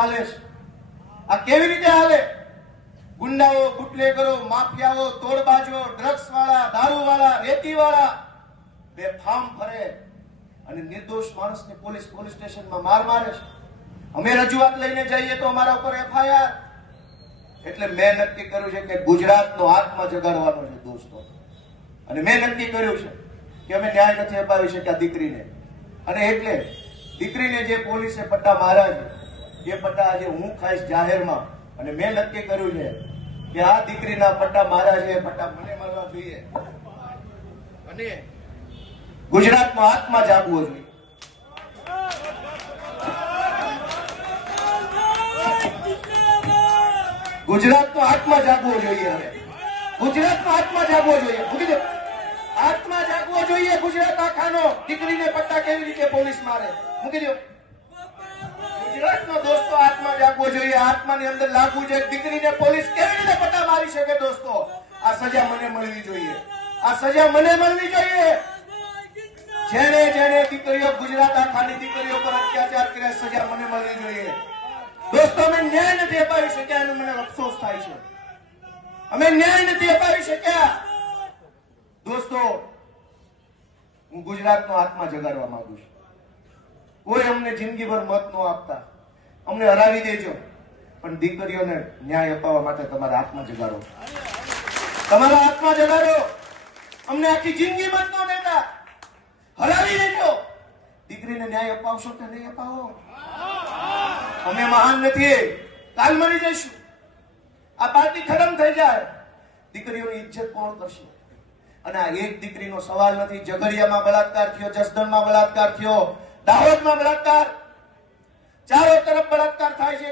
હાલે છે? આ કેવી રીતે હાલે? ગુંડાઓ, બુટલેગરો, માફિયાઓ, તોડબાજો, ડ્રગ્સ વાળા, દારૂ વાળા, રેતી વાળા બેફામ ફરે અને નિર્દોષ માણસને પોલીસ સ્ટેશનમાં મારે છે. અમે રજૂઆત લઈને જઈએ તો અમારા ઉપર એફઆઈઆર. એટલે મેં નક્કી કર્યું છે કે ગુજરાતનો આત્મા જગાડવાનો છે દોસ્તો. અને મેં નક્કી કર્યું છે કે અમે ન્યાય નથી અપાવી શક્યા દીકરીને, અને એટલે દીકરીને જે પોલીસે પટ્ટા માર્યા છે એ પટ્ટા આજે હું ખાઈશ જાહેરમાં. અને મેં નક્કી કર્યું છે કે આ દીકરીના પટ્ટા માર્યા છે એ પટ્ટા મને મળવા જોઈએ અને ગુજરાતનો આત્મા જાગવો જોઈએ. ગુજરાતનો આત્મા જાગવો જોઈએ. હવે ગુજરાતનો આત્મા જાગવો જોઈએ. મૂકી દો. આત્મા જાગવો જોઈએ ગુજરાત આખાનો. દીકરીને પટ્ટા કેવી રીતે પોલીસ મારે? મૂકી દો. ગુજરાતનો દોસ્તો આત્મા જાગવો જોઈએ. આત્માની અંદર લાગવું જોઈએ. દીકરીને પોલીસ કેવી રીતે પટ્ટા મારી શકે? દોસ્તો, આ સજા મને મળવી જોઈએ. આ સજા મને મળવી જોઈએ. જેને દીકરીઓ, ગુજરાત આખાની દીકરીઓ પર અત્યાચાર કર્યા, સજા મને મળવી જોઈએ. દોસ્તો, અમે ન્યાય નથી અપાવી શક્યા એનો મને અફસોસ થાય છે. અમે ન્યાય નથી અપાવી શક્યા. દોસ્તો, હું ગુજરાતનો આત્મા જગાડવા માંગુ છું. કોઈ અમને જિંદગીભર મત ન આપતા, અમને હરાવી દેજો, પણ દીકરીઓને ન્યાય અપાવવા માટે તમારા આત્મા જગાડો. તમારા આત્મા જગાડો. અમને આખી જિંદગી મત ન દેતા, હરાવી દેજો. દીકરીને ન્યાય અપાવશો કે નહીં અપાવો? અમે મહાન નથી, કાલ મરી જઈશું. આ પાર્ટી ખતમ થઈ જાય. દીકરીઓની ઇજ્જત કોણ કરશે? અને આ એક દીકરીનો સવાલ નથી. ઝઘડિયામાં બળાત્કાર થયો, જસદણમાં બળાત્કાર થયો, દાહોદમાં બળાત્કાર, ચારો તરફ બળાત્કાર થાય છે.